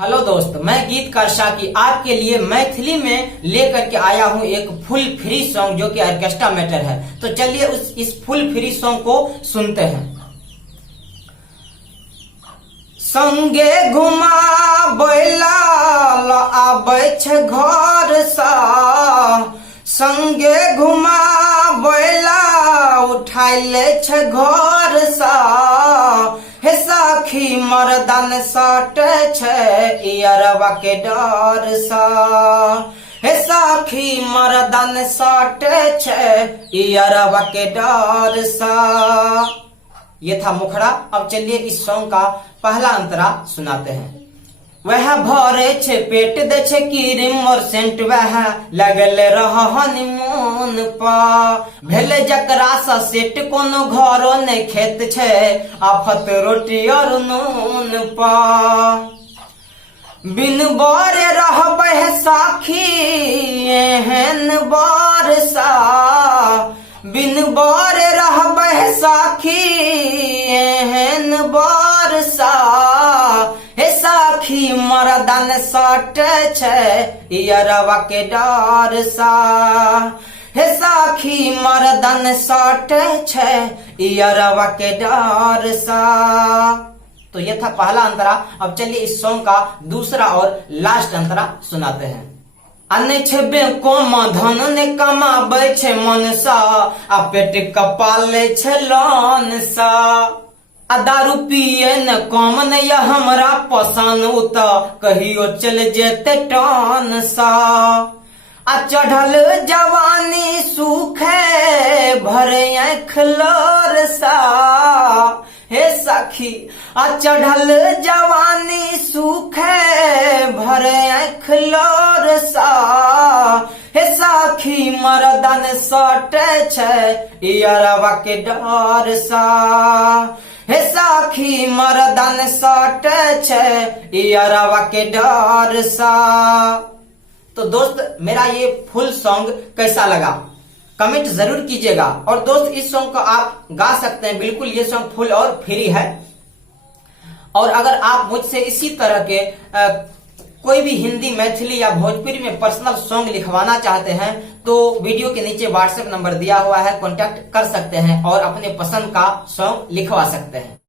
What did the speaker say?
Hello दोस्त, मैं गीतकार शाकी आपके लिए मैथिली में लेकर के आया हूँ एक फुल फ्री सॉन्ग जो कि ऑर्केस्ट्रा मैटर है। तो चलिए इस फुल फ्री सॉन्ग को सुनते हैं। संगे घुमा बैला आबै छै घर सा, संगे घुमा बैला उठाई ले छै घर सा। हे साखी मर्दन सटे छै अरबा के डर सा, हे साखी मर्दन सटे छै अरबा के डर सा। ये था मुखड़ा। अब चलिए इस सॉन्ग का पहला अंतरा सुनाते हैं। वह भरे छे पेट दे छे क्रीम और सेंट, वह लगल रह हनीमून पा। भेले जकरा सा सेट कोनो घरो ने खेत छे, आफत रोटी और नून पा। बिन बारे रहबे साखी एहन बारसा, बिन बारे रहबे साखी एहन बारसा। हे साखी मर्दन सटे छै अरबा के डर सा, हे साखी मर्दन सटे छै अरबा के डर सा। तो ये था पहला अंतरा। अब चलिए इस सॉन्ग का दूसरा और लास्ट अंतरा सुनाते हैं। अन्य छे कोम धन ने कमाबै छै मन सा, आ पेट कपाले छै लोन सा। आ दारू पिए न कम न या हमरा पसंद उत, कहियो चल जेते टान सा। आ चढ़ल जवानी सूखे भरे आँख लोर सा, हे सखी। आ चढ़ल जवानी सूखे भरे आँख लोर सा, हे साखी मर्दन सटे छै अरबा के डर सा, हे साखी मर्दन सटे छै अरबा के डर सा। तो दोस्त, मेरा ये फुल सॉन्ग कैसा लगा कमेंट जरूर कीजिएगा। और दोस्त, इस सॉन्ग को आप गा सकते हैं, बिल्कुल ये सॉन्ग फुल और फ्री है। और अगर आप मुझसे इसी तरह के कोई भी हिंदी, मैथिली या भोजपुरी में पर्सनल सॉन्ग लिखवाना चाहते हैं तो वीडियो के नीचे व्हाट्सएप नंबर दिया हुआ है, कांटेक्ट कर सकते हैं और अपने पसंद का सॉन्ग लिखवा सकते हैं।